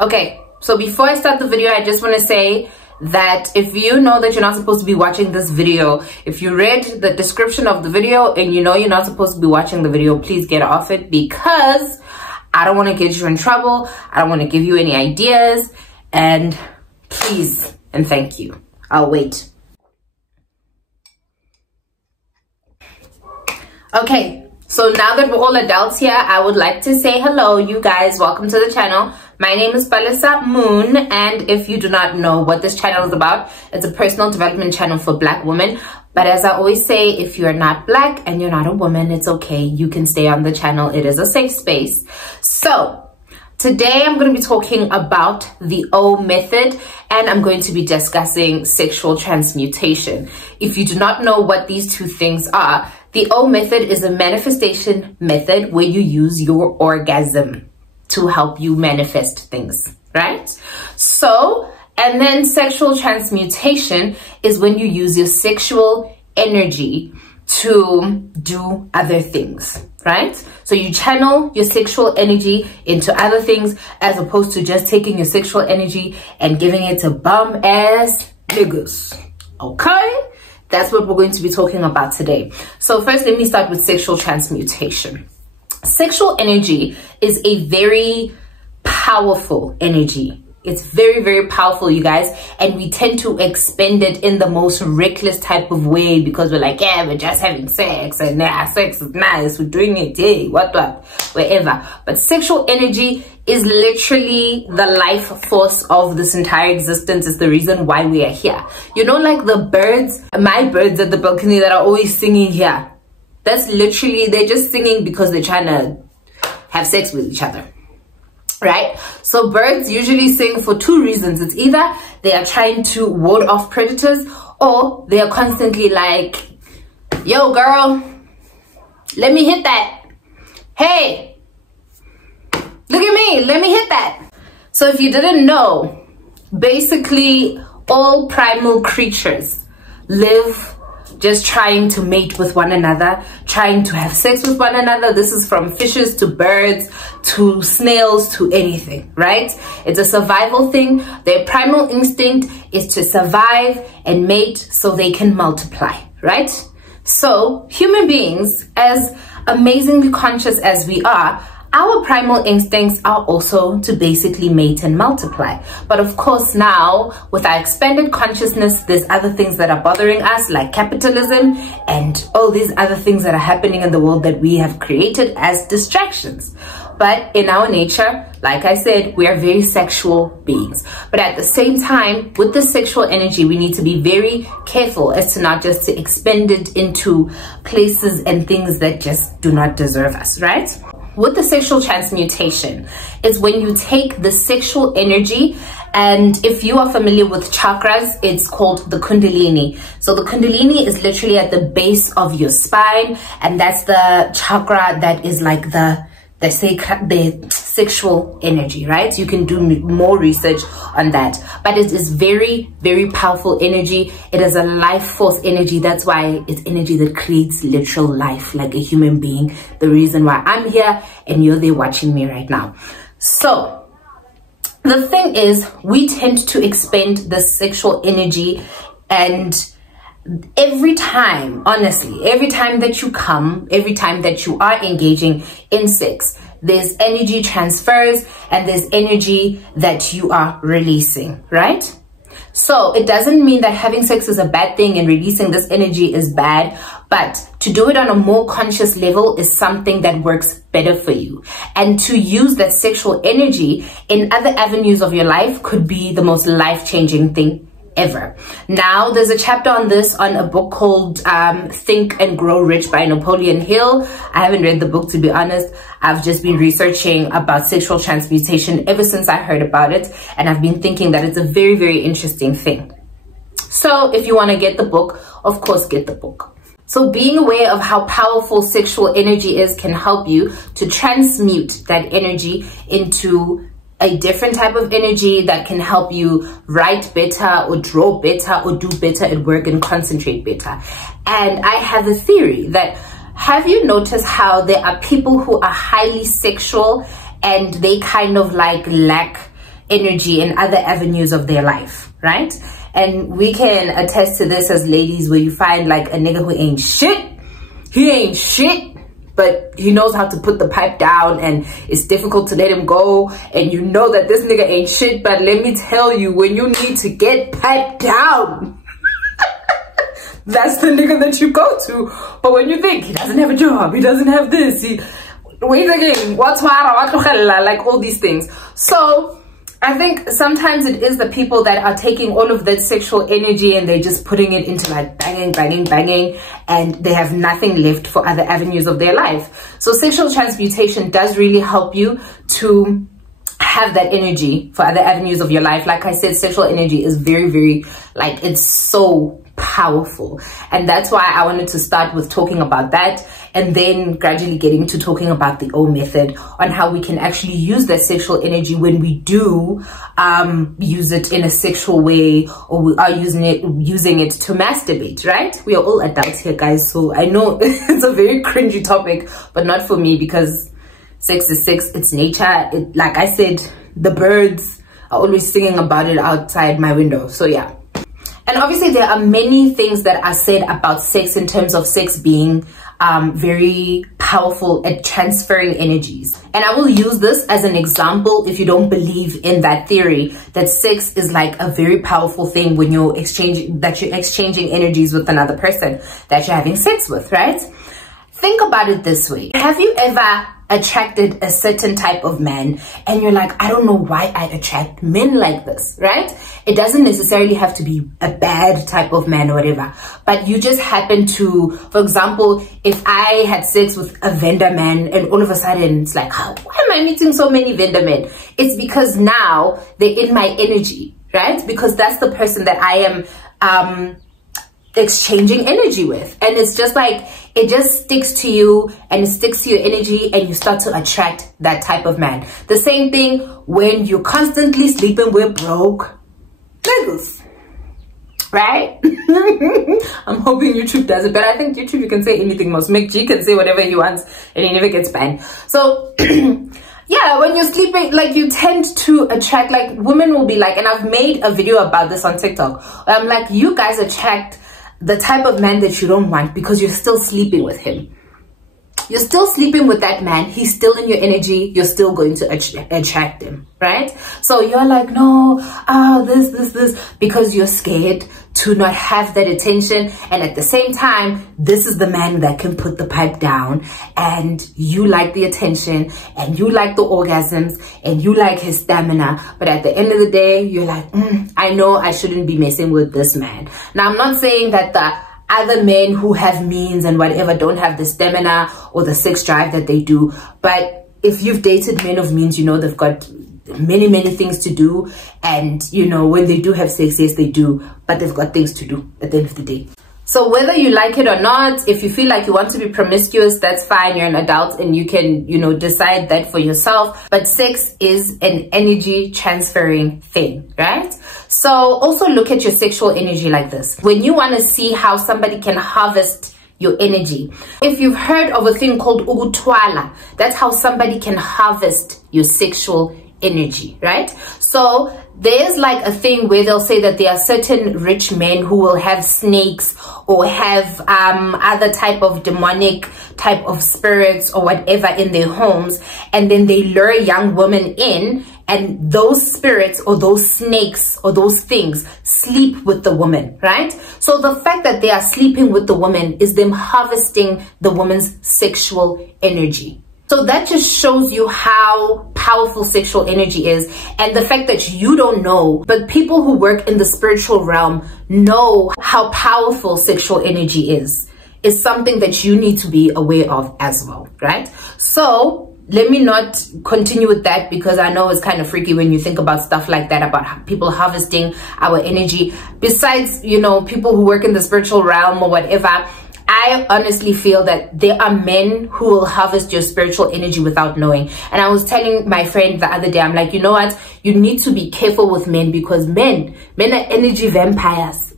Okay, so before I start the video, I just want to say that if you know that you're not supposed to be watching this video, if you read the description of the video and you know you're not supposed to be watching the video, please get off it, because I don't want to get you in trouble. I don't want to give you any ideas, and please and thank you. I'll wait. Okay, so now that we're all adults here, I would like to say hello, you guys. Welcome to the channel. My name is Palisa Moon, and if you do not know what this channel is about, it's a personal development channel for Black women. But as I always say, if you're not Black and you're not a woman, it's okay. You can stay on the channel. It is a safe space. So today I'm going to be talking about the O method, and I'm going to be discussing sexual transmutation. If you do not know what these two things are, the O method is a manifestation method where you use your orgasm to help you manifest things, right? So, and then sexual transmutation is when you use your sexual energy to do other things, right? So you channel your sexual energy into other things as opposed to just taking your sexual energy and giving it to bum ass niggas, okay? That's what we're going to be talking about today. So first, let me start with sexual transmutation. Sexual energy is a very powerful energy. It's very, very powerful, you guys. And we tend to expend it in the most reckless type of way because we're like, yeah, we're just having sex and yeah, sex is nice. We're doing it, hey, what, wherever. But sexual energy is literally the life force of this entire existence. It's the reason why we are here. You know, like the birds, my birds at the balcony that are always singing here. That's literally, they're just singing because they're trying to have sex with each other, right? So birds usually sing for two reasons. It's either they are trying to ward off predators, or they are constantly like, yo girl, let me hit that. Hey, look at me, let me hit that. So if you didn't know, basically all primal creatures live just trying to mate with one another, trying to have sex with one another. This is from fishes to birds to snails to anything, right? It's a survival thing. Their primal instinct is to survive and mate so they can multiply, right? So human beings, as amazingly conscious as we are, our primal instincts are also to basically mate and multiply. But of course now, with our expanded consciousness, there's other things that are bothering us, like capitalism and all these other things that are happening in the world that we have created as distractions. But in our nature, like I said, we are very sexual beings. But at the same time, with the sexual energy, we need to be very careful as to not just to expend it into places and things that just do not deserve us, right? With the sexual transmutation, it's when you take the sexual energy, and if you are familiar with chakras, it's called the kundalini. So the kundalini is literally at the base of your spine, and that's the chakra that is like the sexual energy, right? You can do more research on that, but it is very, very powerful energy. It is a life force energy. That's why it's energy that creates literal life, like a human being. The reason why I'm here and you're there watching me right now. So the thing is, we tend to expend the sexual energy, and every time, honestly, every time that you come, every time that you are engaging in sex, there's energy transfers and there's energy that you are releasing, right? So it doesn't mean that having sex is a bad thing and releasing this energy is bad, but to do it on a more conscious level is something that works better for you. And to use that sexual energy in other avenues of your life could be the most life-changing thing ever. Now, there's a chapter on this on a book called Think and Grow Rich by Napoleon Hill. I haven't read the book, to be honest. I've just been researching about sexual transmutation ever since I heard about it, and I've been thinking that it's a very, very interesting thing. So if you want to get the book, of course, get the book. So being aware of how powerful sexual energy is can help you to transmute that energy into a different type of energy that can help you write better or draw better or do better at work and concentrate better. And I have a theory that, have you noticed how there are people who are highly sexual and they kind of like lack energy in other avenues of their life, right? And we can attest to this as ladies, where you find like a nigga who ain't shit. He ain't shit, but he knows how to put the pipe down, and it's difficult to let him go. And you know that this nigga ain't shit, but let me tell you, when you need to get piped down, that's the nigga that you go to. But when you think he doesn't have a job, he doesn't have this, wait again, what's like all these things. So I think sometimes it is the people that are taking all of that sexual energy and they're just putting it into like banging, banging, banging, and they have nothing left for other avenues of their life. So sexual transmutation does really help you to have that energy for other avenues of your life. Like I said, sexual energy is very, very, like, it's so powerful. And that's why I wanted to start with talking about that, and then gradually getting to talking about the O method on how we can actually use that sexual energy when we do use it in a sexual way, or we are using it to masturbate, right? We are all adults here, guys, so I know it's a very cringy topic, but not for me, because sex is sex, it's nature. Like I said, the birds are always singing about it outside my window. So yeah. And obviously there are many things that are said about sex in terms of sex being very powerful at transferring energies. And I will use this as an example if you don't believe in that theory, that sex is like a very powerful thing when you're exchanging energies with another person that you're having sex with, right? Think about it this way. Have you ever attracted a certain type of man and you're like, I don't know why I attract men like this, right? It doesn't necessarily have to be a bad type of man or whatever, but you just happen to, for example, if I had sex with a vendor man and all of a sudden it's like, oh, why am I meeting so many vendor men? It's because now they're in my energy, right? Because that's the person that I am exchanging energy with, and it's just like, it just sticks to you and it sticks to your energy, and you start to attract that type of man. The same thing when you're constantly sleeping with broke niggas, right? I'm hoping YouTube does it, but I think YouTube, you can say anything. Most Mick G can say whatever he wants and he never gets banned. So yeah, when you're sleeping, like, you tend to attract, like, women will be like, and I've made a video about this on TikTok, I'm like, you guys attract the type of man that you don't want because you're still sleeping with him. You're still sleeping with that man. He's still in your energy. You're still going to attract him, right? So you're like, no, this, because you're scared to not have that attention. And at the same time, this is the man that can put the pipe down, and you like the attention, and you like the orgasms, and you like his stamina. But at the end of the day, you're like, I know I shouldn't be messing with this man. Now, I'm not saying that the other men who have means and whatever don't have the stamina or the sex drive that they do, but if you've dated men of means, you know they've got many things to do, and you know when they do have sex, yes they do, but they've got things to do at the end of the day. So whether you like it or not, if you feel like you want to be promiscuous, that's fine. You're an adult and you can, you know, decide that for yourself. But sex is an energy transferring thing, right? So also look at your sexual energy like this. When you want to see how somebody can harvest your energy, if you've heard of a thing called ukutwala, that's how somebody can harvest your sexual energy, right? So there's like a thing where they'll say that there are certain rich men who will have snakes or have other type of demonic type of spirits or whatever in their homes, and then they lure young women in, and those spirits or those snakes or those things sleep with the woman, right? So the fact that they are sleeping with the woman is them harvesting the woman's sexual energy. So that just shows you how powerful sexual energy is, and the fact that you don't know, but people who work in the spiritual realm know how powerful sexual energy is something that you need to be aware of as well, right? So let me not continue with that, because I know it's kind of freaky when you think about stuff like that, about people harvesting our energy. Besides, you know, people who work in the spiritual realm or whatever, I honestly feel that there are men who will harvest your spiritual energy without knowing. And I was telling my friend the other day, I'm like, you know what? You need to be careful with men, because men are energy vampires.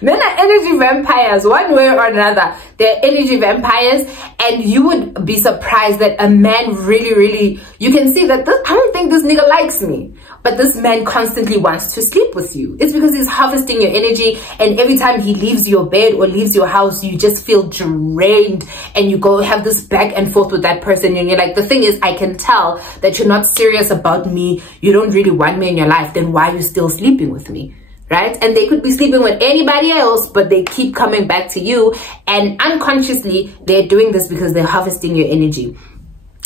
Men are energy vampires, one way or another. They're energy vampires, and you would be surprised that a man really, you can see that I don't think this nigga likes me, but this man constantly wants to sleep with you. It's because he's harvesting your energy, and every time he leaves your bed or leaves your house, you just feel drained, and you go have this back and forth with that person, and you're like, the thing is, I can tell that you're not serious about me, you don't really want me in your life, then why are you still sleeping with me? Right? And they could be sleeping with anybody else, but they keep coming back to you, and unconsciously they're doing this because they're harvesting your energy.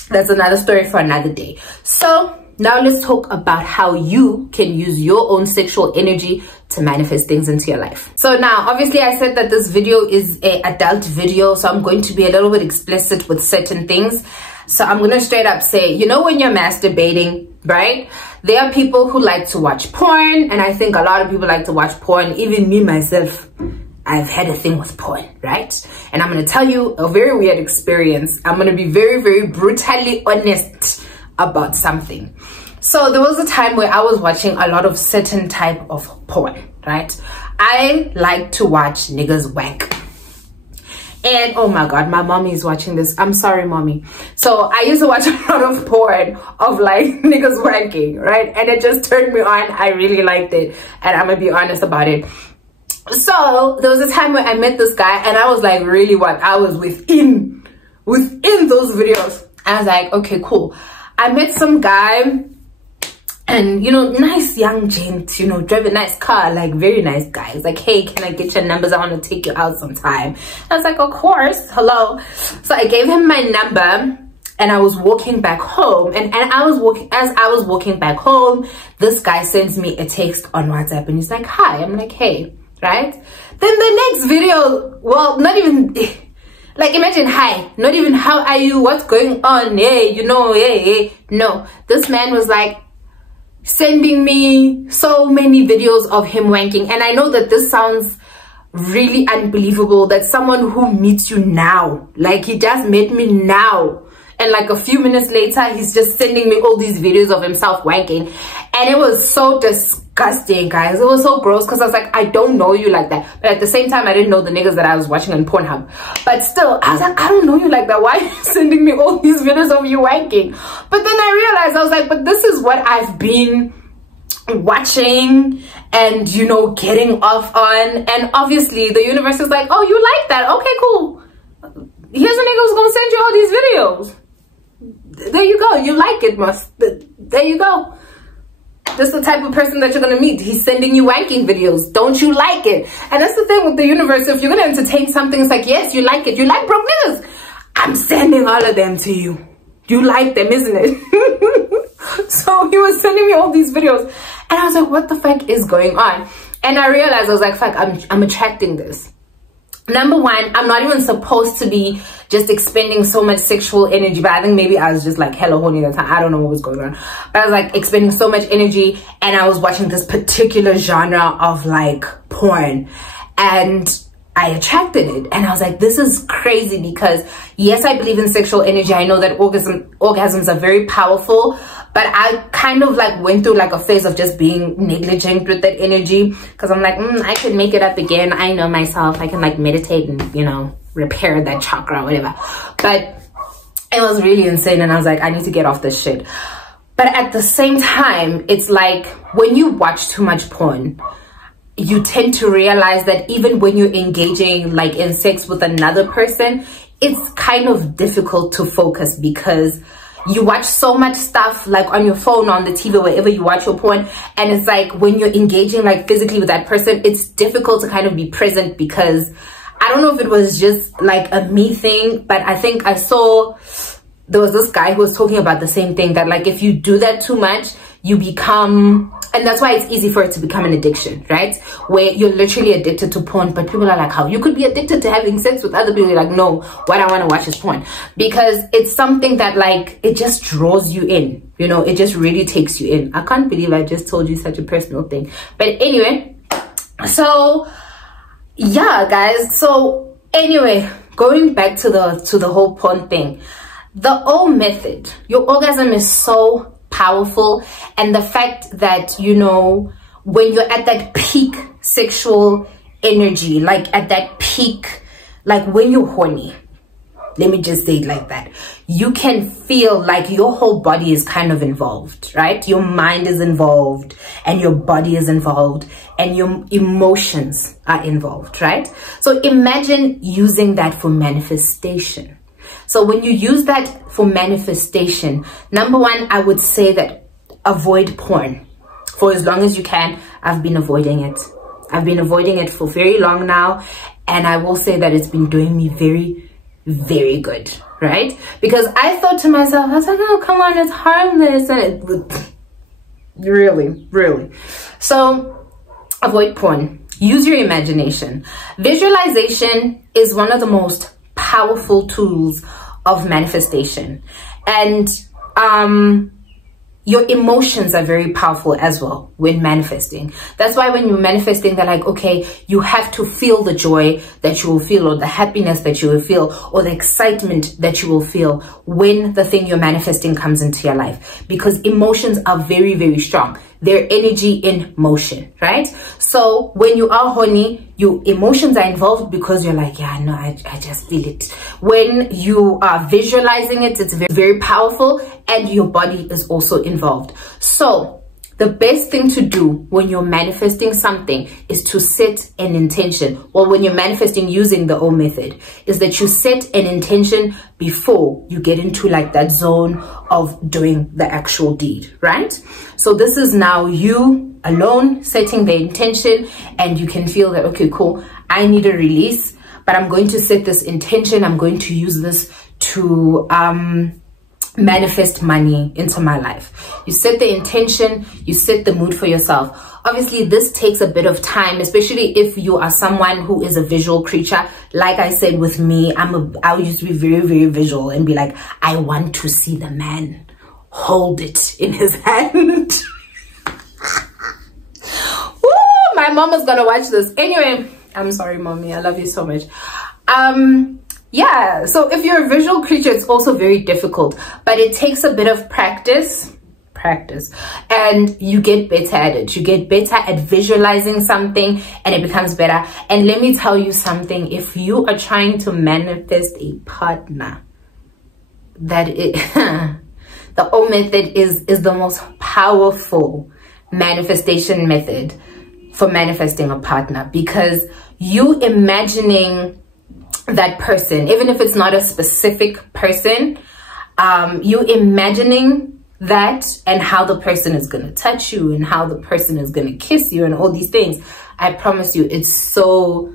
That's another story for another day. So now let's talk about how you can use your own sexual energy to manifest things into your life. So now, obviously I said that this video is an adult video, so I'm going to be a little bit explicit with certain things. So I'm going to straight up say, you know, when you're masturbating, right? There are people who like to watch porn, and I think a lot of people like to watch porn. Even me, myself, I've had a thing with porn, right? And I'm going to tell you a very weird experience. I'm going to be very brutally honest about something. So there was a time where I was watching a lot of certain type of porn, right? I like to watch niggas wank. And oh my god, my mommy is watching this. I'm sorry, mommy. So I used to watch a lot of porn of like niggas wanking, right? And it just turned me on. I really liked it, and I'm gonna be honest about it. So there was a time where I met this guy, and I was like, really what? I was within those videos. I was like, okay, cool. I met some guy, and you know, nice young gent, you know, drive a nice car, like very nice guy. He's like, hey, can I get your numbers? I want to take you out sometime. I was like, of course, hello. So I gave him my number, and I was walking back home, and as I was walking back home, this guy sends me a text on WhatsApp, and he's like, hi. I'm like, hey, right? Then the next video, well, not even like, imagine, hi, not even how are you, what's going on, hey, you know, hey. No, this man was like sending me so many videos of him wanking. And I know that this sounds really unbelievable, that someone who meets you now, like he just met me now, and like a few minutes later he's just sending me all these videos of himself wanking. And it was so disgusting, guys. It was so gross, because I was like, I don't know you like that. But at the same time, I didn't know the niggas that I was watching on Pornhub. But still, I was like, I don't know you like that. Why are you sending me all these videos of you wanking? But then I realized, I was like, but this is what I've been watching and, you know, getting off on. And obviously the universe is like, oh, you like that? Okay, cool. Here's a nigga who's gonna send you all these videos. There you go. You like it, there you go. This is the type of person that you're gonna meet. He's sending you wanking videos. Don't you like it? And that's the thing with the universe. If you're gonna entertain something, it's like, yes, you like it. You like broke niggas. I'm sending all of them to you. You like them, isn't it? So he was sending me all these videos, and I was like, what the fuck is going on? And I realized, I was like, fuck, I'm attracting this. Number one, I'm not even supposed to be just expending so much sexual energy, but I think maybe I was just like hella horny at the time. I don't know what was going on, but I was like expending so much energy, and I was watching this particular genre of like porn, and I attracted it. And I was like, this is crazy, because yes, I believe in sexual energy. I know that orgasms are very powerful, but I kind of like went through like a phase of just being negligent with that energy, because I'm like, I can make it up again. I know myself. I can like meditate and, you know, repair that chakra or whatever. But it was really insane, and I was like, I need to get off this shit. But at the same time, it's like when you watch too much porn, you tend to realize that even when you're engaging like in sex with another person, it's kind of difficult to focus, because you watch so much stuff like on your phone, on the TV, wherever you watch your porn, and it's like when you're engaging like physically with that person, it's difficult to kind of be present, because I don't know if it was just like a me thing, but I think I saw there was this guy who was talking about the same thing, that like if you do that too much, you become, and that's why it's easy for it to become an addiction, right? Where you're literally addicted to porn, but people are like, how? You could be addicted to having sex with other people. You're like, no, what I want to watch is porn. Because it's something that like, it just draws you in, you know, it just really takes you in. I can't believe I just told you such a personal thing. But anyway, so yeah, guys. So anyway, going back to the whole porn thing, the old method, your orgasm is so powerful, and the fact that, you know, when you're at that peak sexual energy, like at that peak, like when you're horny. Let me just say it like that. You can feel like your whole body is kind of involved, right? Your mind is involved and your body is involved and your emotions are involved, right? So imagine using that for manifestation. So when you use that for manifestation, number one, I would say that avoid porn for as long as you can. I've been avoiding it. I've been avoiding it for very long now. And I will say that it's been doing me very good, right? Because I thought to myself, I was like, oh, come on, it's harmless. And really. So avoid porn. Use your imagination. Visualization is one of the most powerful tools of manifestation. And your emotions are very powerful as well when manifesting. That's why when you're manifesting, they're like, okay, you have to feel the joy that you will feel, or the happiness that you will feel, or the excitement that you will feel when the thing you're manifesting comes into your life. Because emotions are very strong. They're energy in motion, right? So when you are horny, your emotions are involved because you're like, yeah, no, I just feel it. When you are visualizing it, it's very powerful, and your body is also involved. So the best thing to do when you're manifesting something is to set an intention. Well, when you're manifesting using the O method, is that you set an intention before you get into like that zone of doing the actual deed, right? So this is now you alone setting the intention, and you can feel that, okay, cool, I need a release, but I'm going to set this intention. I'm going to use this to manifest money into my life. You set the intention, you set the mood for yourself. Obviously, this takes a bit of time, especially if you are someone who is a visual creature. Like I said, with me, I used to be very visual and be like, I want to see the man hold it in his hand. Woo, my mom is gonna watch this. Anyway, I'm sorry, mommy, I love you so much. Yeah, so if you're a visual creature, it's also very difficult, but it takes a bit of practice, and you get better at it. You get better at visualizing something, and it becomes better. And let me tell you something, if you are trying to manifest a partner, the O method is the most powerful manifestation method for manifesting a partner, because you imagining that person, even if it's not a specific person, you imagining that and how the person is going to touch you and how the person is going to kiss you and all these things, I promise you, it's so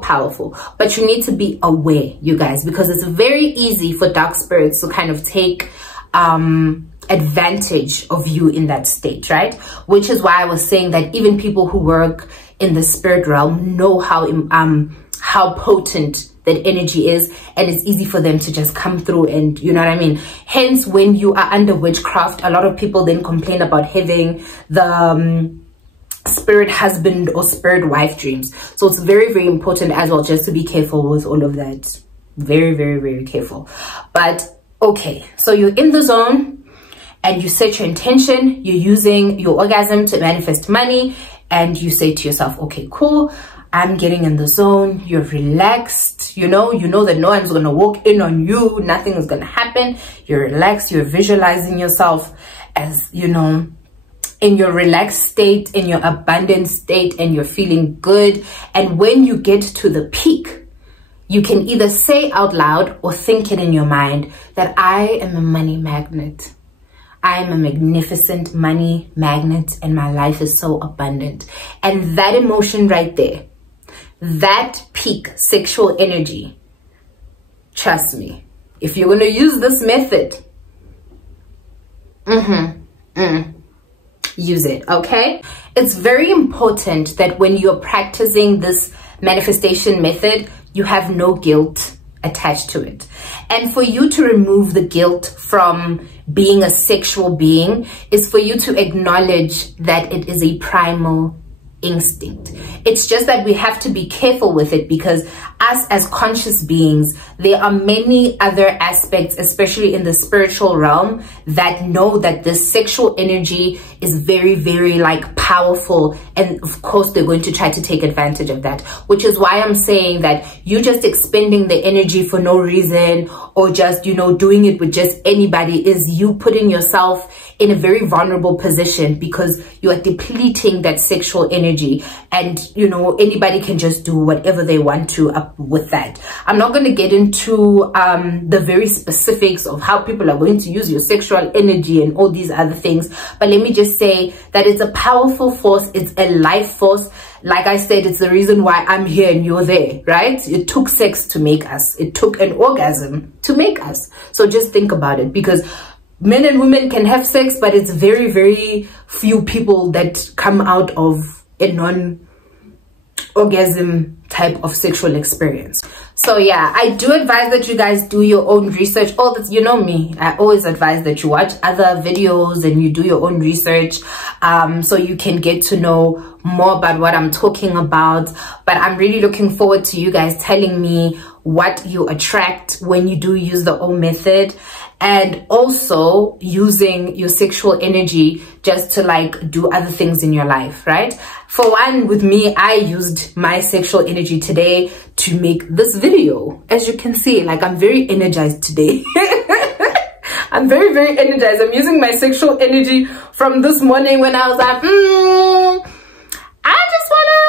powerful. But you need to be aware, you guys, because it's very easy for dark spirits to kind of take advantage of you in that state, right? Which is why I was saying that even people who work in the spirit realm know how potent that energy is, and it's easy for them to just come through, and you know what I mean. Hence, when you are under witchcraft, a lot of people then complain about having the spirit husband or spirit wife dreams. So it's very important as well, just to be careful with all of that. Very careful. But okay, so you're in the zone and you set your intention, you're using your orgasm to manifest money, and you say to yourself, okay, cool, I'm getting in the zone. You're relaxed, you know that no one's gonna walk in on you, nothing is gonna happen. You're relaxed, you're visualizing yourself as, you know, in your relaxed state, in your abundant state, and you're feeling good. And when you get to the peak, you can either say out loud or think it in your mind that I am a money magnet. I am a magnificent money magnet, and my life is so abundant. And that emotion right there, that peak sexual energy, trust me, if you're going to use this method, use it, okay? It's very important that when you're practicing this manifestation method, you have no guilt attached to it. And for you to remove the guilt from being a sexual being is for you to acknowledge that it is a primal instinct. It's just that we have to be careful with it, because us as conscious beings, there are many other aspects, especially in the spiritual realm, that know that this sexual energy is very, very like powerful, and of course they're going to try to take advantage of that, which is why I'm saying that you just expending the energy for no reason, or just, you know, doing it with just anybody, is you putting yourself in a very vulnerable position, because you are depleting that sexual energy, and you know, anybody can just do whatever they want to up with that. I'm not going to get into the very specifics of how people are going to use your sexual energy and all these other things, but let me just say that it's a powerful force, it's a life force. Like I said, it's the reason why I'm here and you're there, right? It took sex to make us. It took an orgasm to make us. So just think about it, because men and women can have sex, but it's very, very few people that come out of a non-orgasm type of sexual experience. So yeah, I do advise that you guys do your own research. All this, you know me, I always advise that you watch other videos and you do your own research, so you can get to know more about what I'm talking about. But I'm really looking forward to you guys telling me what you attract when you do use the O method, and also using your sexual energy just to like do other things in your life, right? For one, with me, I used my sexual energy today to make this video. As you can see, like, I'm very energized today. I'm very, very energized. I'm using my sexual energy from this morning when I was like, I just wanna,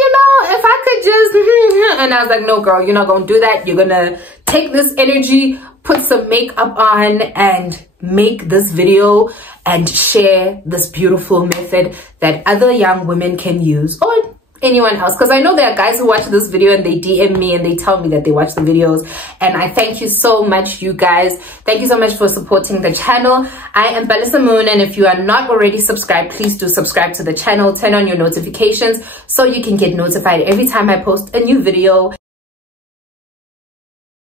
you know, if I could just, and I was like, no girl, you're not gonna do that. You're gonna take this energy, put some makeup on, and make this video and share this beautiful method that other young women can use, or anyone else, because I know there are guys who watch this video and they DM me and they tell me that they watch the videos, and I thank you so much, you guys. Thank you so much for supporting the channel. I am Bella Moon, and if you are not already subscribed, please do subscribe to the channel. Turn on your notifications so you can get notified every time I post a new video.